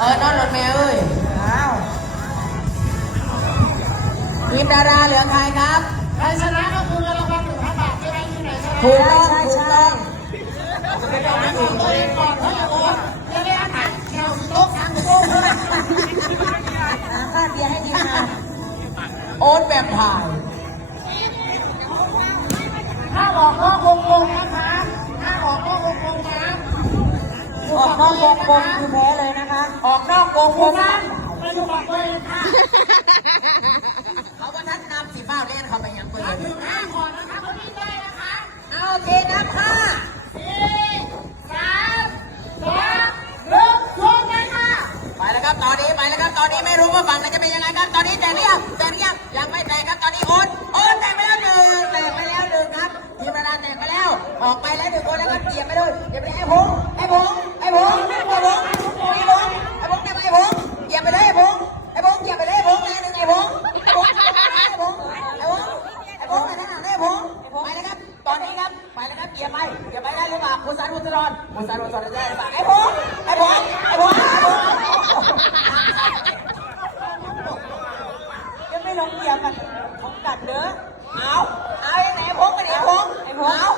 นอนรถเมล์เอ้ยอ้าวทีมดาราเหลือใครครับใครชนะก็คือเงินรางวัล1,000 บาทใช่ไหมที่ไหนชนะถูกต้องถูกต้องตัวเองก่อนเฮ้ยโอ้ยังไงอาหารแถวโต๊ะสั่งโต๊ะเลยค่าเบียร์ให้ทีมงานโอ๊ตแบบถ่ายถ้าออกนอกวงกลมนะคะถ้าออกนอกวงกลมนะออกนอกวงกลมคือแพ้เลยนะคะออกนอกวงกลมไปอยู่กับตัวเองค่ะเขาก็นัดนำสีฟ้าเล่นเขาไปยังเปิดถึง5ก่อนนะคะคนนี้ได้นะคะเอาโอเคนับ5 4 3 2 1ชนเลยค่ะไปแล้วครับตอนนี้ไม่รู้ว่าฝั่งไหนจะเป็นยังไงครับตอนนี้แต่เรียกยังไม่แตกครับตอนนี้โอ๊ตแตกไปแล้วหนึ่งครับทีมดาราแตกไปแล้วออกไปแล้ว1 คนแล้วก็เกียบไปเลยเกียบไปไอ้พงเกียบไปเลยไอ้พงแม่หนึ่งไอ้พงไปทางไหนไอ้พงไปแล้วครับตอนนี้ครับไปแล้วครับเกียบไปได้หรือเปล่ามุสานมุสรได้หรือเปล่าไอ้พงยังไม่ลงเกียบกันของกัดเด้อเอาไหนพงไปไหนพงเอา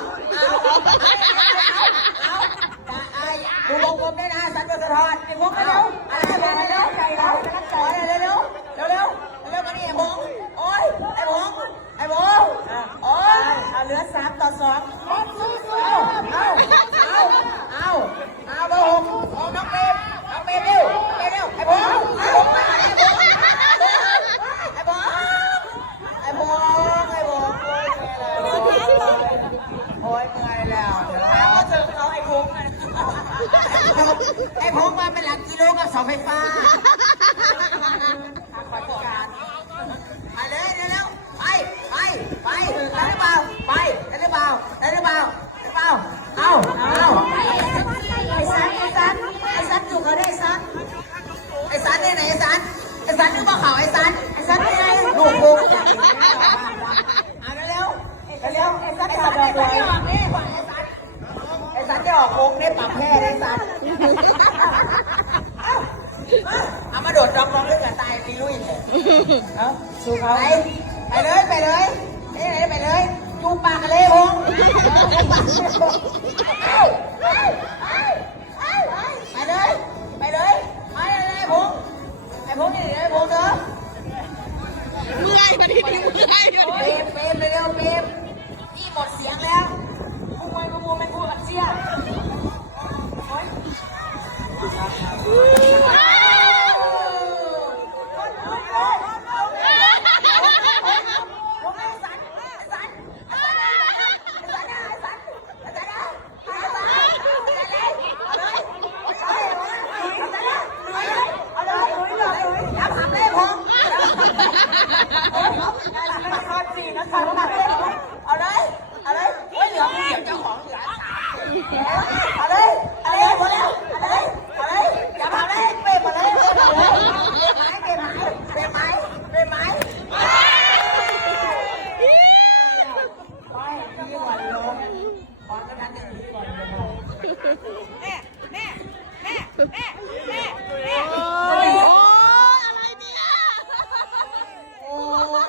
ดูวงกลมได้นะสันมุสรไอ้พงไปเร็วใจเราเร็วมาดิไอ้พงโอ้ยไอ้พงโอ้ยเหลือ3 ต่อ 2เอาเบอร์ 6น้องเปมเร็วไอ้พงโอ้ยเหนื่อยแล้วเจอเขาไอ้พงมาเป็นหลักกิโลกับเสาไฟฟ้าไปเลยเร็วไปได้หรือเปล่าเอาไอ้สันอยู่เขาได้สันไอ้สันเนี่ยไหนไอ้สันนึกว่าเขาไอ้สันเนี่ยลูกปุ๊กเร็วไอ้สันจะออกเลยไอ้สันจะออกวงได้ปรับแพ้ไอ้สันเอามาโดดร้องเรื่องกับตายตีลุยเอาชูเขาไปเลยจูปากกันเลยพงไปเลยไอ้พงนี่ไอ้พงเด้อเมื่อยมันเร็วพี่หมดเสียงแล้วกูไม่พูดกับเสียเอาเลยเหลือผู้เดียวเจ้าของเหลือเอาเลยหมดแล้วอย่ามาเลยเปย์หมดเลยเปย์ไม้ดีกว่าลงขอกันนั้นดีกว่าลงแม่อะไรเนี่ยโอ้ย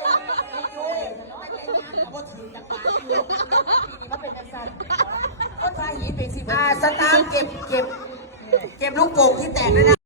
ก็ถือจักรวาลอยู่ก็เป็นจักรสันก็ทายหีเป็นสิบสตางค์เก็บลูกโป่งที่แตกด้วยนะ